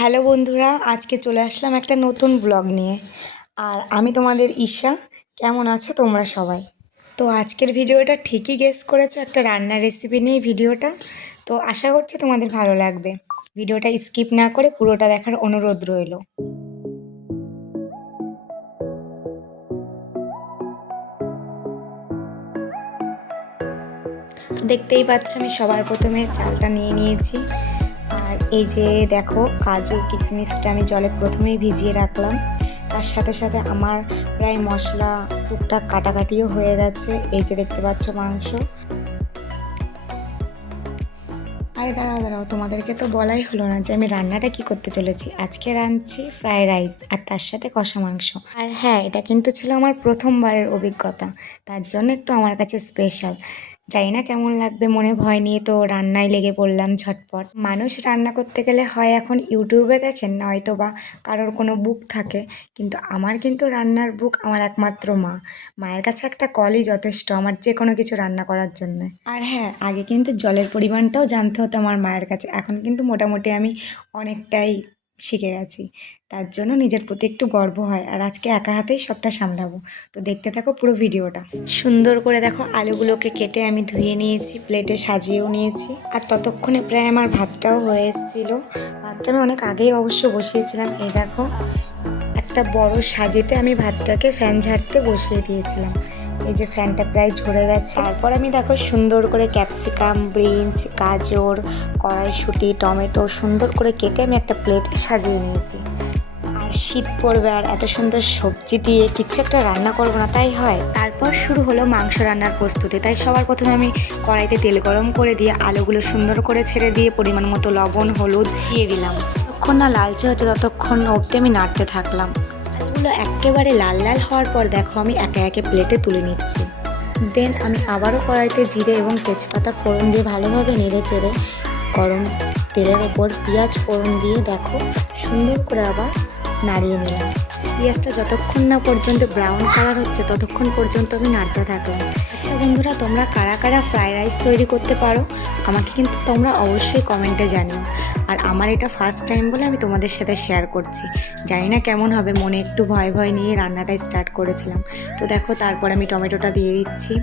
Hello বন্ধুরা, আজকে চলে আসলাম একটা নতুন ব্লগ নিয়ে। আর আমি তোমাদের ঈশা, কেমন আছো তোমরা সবাই? তো আজকের ভিডিওটা ঠিকই গেস করেছ, একটা রান্নার রেসিপি নিয়ে ভিডিওটা। তো আশা করছি তোমাদের ভালো লাগবে। ভিডিওটা স্কিপ না করে পুরোটা দেখার অনুরোধ রইল। দেখতেই পাচ্ছ আমি সবার প্রথমে চালটা নিয়ে নিয়েছি। আর এই যে দেখো কাজু কিশমিশটা আমি জলে প্রথমেই ভিজিয়ে রাখলাম। তার সাথে সাথে আমার প্রায় মশলা টুকটাক কাটাকাটিও হয়ে গেছে। এই যে দেখতে পাচ্ছ মাংস। আরে দাঁড়াও দাঁড়াও, তোমাদেরকে তো বলাই হলো না যে আমি রান্নাটা কি করতে চলেছি। আজকে রাঁধছি ফ্রায়েড রাইস আর তার সাথে কষা মাংস। আর হ্যাঁ এটা কিন্তু ছিল আমার প্রথমবারের অভিজ্ঞতা। তার জন্য একটু আমার কাছে স্পেশাল জানি না কেমন লাগবে, মনে ভয় নিয়ে তো রান্নায় লেগে পড়লাম ঝটপট। মানুষ রান্না করতে গেলে হয় এখন ইউটিউবে দেখেন না হয়তো বা কারোর কোনো বুক থাকে। কিন্তু আমার কিন্তু রান্নার বুক আমার একমাত্র মা। মায়ের কাছে একটা কলই যথেষ্ট আমার যে কোনো কিছু রান্না করার জন্য। আর হ্যাঁ আগে কিন্তু জলের পরিমাণটাও জানতে হতো আমার মায়ের কাছে। এখন কিন্তু মোটামুটি আমি অনেকটাই শিখে গেছি। তার জন্য নিজের প্রতি একটু গর্ব হয় আর আজকে একা হাতেই সবটা সামলাবো। তো দেখতে থাকো পুরো ভিডিওটা। সুন্দর করে দেখো আলুগুলোকে কেটে আমি ধুয়ে নিয়েছি, প্লেটে সাজিয়েও নিয়েছি। আর ততক্ষণে প্রায় আমার ভাতটাও হয়ে এসেছিল। ভাতটা আমি অনেক আগেই অবশ্য বসিয়েছিলাম। এই দেখো, একটা বড় সাজেতে আমি ভাতটাকে ফ্যান ঝাড়তে বসিয়ে দিয়েছিলাম। এই যে ফ্যানটা প্রায় ঝরে গেছে। তারপর আমি দেখো সুন্দর করে ক্যাপসিকাম বিনস গাজর, কড়াইশুঁটি, টমেটো সুন্দর করে কেটে আমি একটা প্লেটে সাজিয়ে নিয়েছি। আর শীত পড়বে আর এত সুন্দর সবজি দিয়ে কিছু একটা রান্না করব না, তাই হয়? তারপর শুরু হলো মাংস রান্নার প্রস্তুতি। তাই সবার প্রথমে আমি কড়াইতে তেল গরম করে দিয়ে আলুগুলো সুন্দর করে ছেড়ে দিয়ে পরিমাণ মতো লবণ, হলুদ দিয়ে দিলাম। যতক্ষণ না লালচে হচ্ছে ততক্ষণ অবধি আমি নাড়তে থাকলাম। আলুগুলো একেবারে লাল লাল হওয়ার পর দেখো আমি একে একে প্লেটে তুলে নিচ্ছি। দেন আমি আবারও কড়াইতে জিরে এবং তেজপাতা ফোড়ন দিয়ে ভালোভাবে নেড়ে চেড়ে গরম তেলের ওপর পেঁয়াজ ফোড়ন দিয়ে দেখো সুন্দর করে আবার নাড়িয়ে নিলাম। পেঁয়াজটা যতক্ষণ না পর্যন্ত ব্রাউন কালার হচ্ছে, ততক্ষণ পর্যন্ত আমি নাড়তে থাকলাম আচ্ছা বন্ধুরা, তোমরা কারা কারা ফ্রাইড রাইস তৈরি করতে পারো? আমাকে কিন্তু তোমরা অবশ্যই কমেন্টে জানিও। আর আমার এটা ফার্স্ট টাইম বলে আমি তোমাদের সাথে শেয়ার করছি। জানি না কেমন হবে, মনে একটু ভয় ভয় নিয়ে রান্নাটা স্টার্ট করেছিলাম। তো দেখো, তারপর আমি টমেটোটা দিয়ে দিচ্ছি।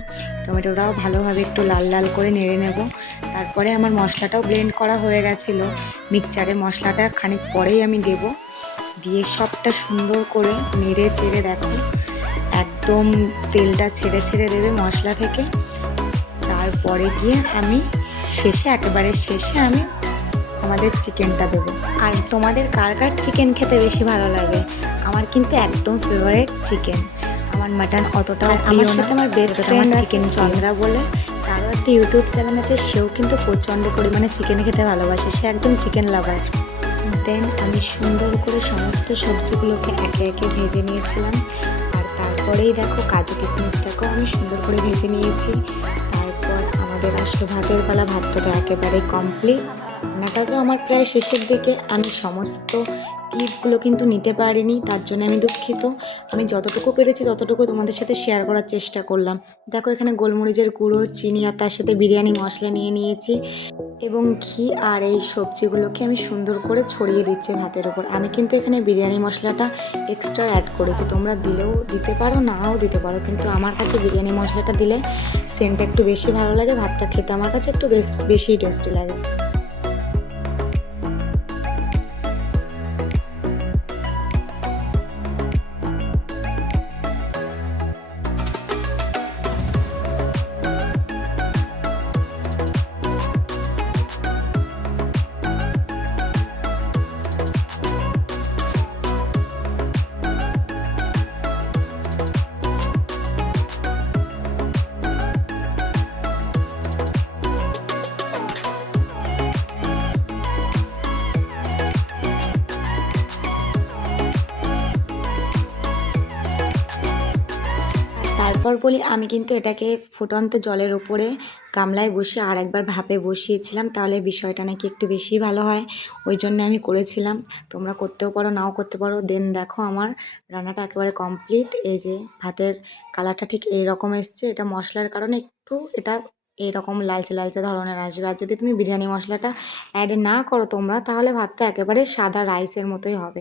টমেটোটাও ভালোভাবে একটু লাল লাল করে নেড়ে নেব। তারপরে আমার মশলাটাও ব্লেন্ড করা হয়ে গেছিল। মিক্সচারে মশলাটা খানিক পরেই আমি দেবো। দিয়ে সবটা সুন্দর করে নেড়ে চেড়ে দেখো। একদম তেলটা ছেড়ে ছেড়ে দেবে মশলা থেকে। তারপরে গিয়ে আমি শেষে একেবারে শেষে আমি আমাদের চিকেনটা দেবো। আর তোমাদের কার কার চিকেন খেতে বেশি ভালো লাগে? আমার কিন্তু একদম ফেভারিট চিকেন। আমার মাটন অতটাও আমার সাথে আমার বেস্ট ফ্রেন্ড চিকেন চন্দ্রা বলে তারও একটা ইউটিউব চ্যানেল আছে সেও কিন্তু প্রচণ্ড পরিমাণে চিকেন খেতে ভালোবাসে। সে একদম চিকেন লাভার দেন আমি সুন্দর করে সমস্ত সবজিগুলোকে একে একে ভেজে নিয়েছিলাম। আর তারপরেই দেখো কাজু কিশমিশটাকেও আমি সুন্দর করে ভেজে নিয়েছি। তারপর আমাদের আসলে ভাতের বেলা ভাতটা একেবারে কমপ্লিট রান্নাটা তো আমার প্রায় শেষের দিকে। আমি সমস্ত ক্লিপগুলো কিন্তু নিতে পারিনি, তার জন্য আমি দুঃখিত। আমি যতটুকু পেরেছি ততটুকু তোমাদের সাথে শেয়ার করার চেষ্টা করলাম। দেখো এখানে গোলমরিচের গুঁড়ো, চিনি আর তার সাথে বিরিয়ানি মশলা নিয়ে নিয়েছি। এবং ঘি আর এই সবজিগুলোকে আমি সুন্দর করে ছড়িয়ে দিচ্ছি ভাতের ওপর আমি কিন্তু এখানে বিরিয়ানি মশলাটা এক্সট্রা অ্যাড করেছি। তোমরা দিলেও দিতে পারো, নাও দিতে পারো। কিন্তু আমার কাছে বিরিয়ানি মশলাটা দিলে সেন্টটা একটু বেশি ভালো লাগে, ভাতটা খেতে আমার কাছে একটু বেশ বেশি টেস্টি লাগে। তারপর বলি, আমি কিন্তু এটাকে ফুটন্ত জলের ওপরে গামলায় বসে আর একবার ভাপে বসিয়েছিলাম, তাহলে বিষয়টা নাকি একটু বেশি ভালো হয়। ওই জন্য আমি করেছিলাম। তোমরা করতেও পারো, নাও করতে পারো। দেন দেখো আমার রান্নাটা একেবারে কমপ্লিট এই যে ভাতের কালারটা ঠিক এই রকম এসছে। এটা মশলার কারণে একটু এটা এইরকম লালচে লালচে ধরনের আসবে। আর যদি তুমি বিরিয়ানি মশলাটা অ্যাড না করো তোমরা, তাহলে ভাতটা একেবারে সাদা রাইসের মতোই হবে।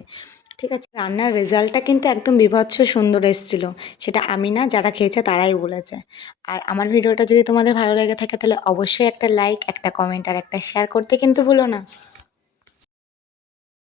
ঠিক আছে, রান্নার রেজাল্টটা কিন্তু একদম বিভৎস সুন্দর এসেছিল। সেটা আমি না যারা খেয়েছে তারাই বলেছে। আর আমার ভিডিওটা যদি তোমাদের ভালো লেগে থাকে তাহলে অবশ্যই একটা লাইক একটা কমেন্ট আর একটা শেয়ার করতে কিন্তু ভুলো না।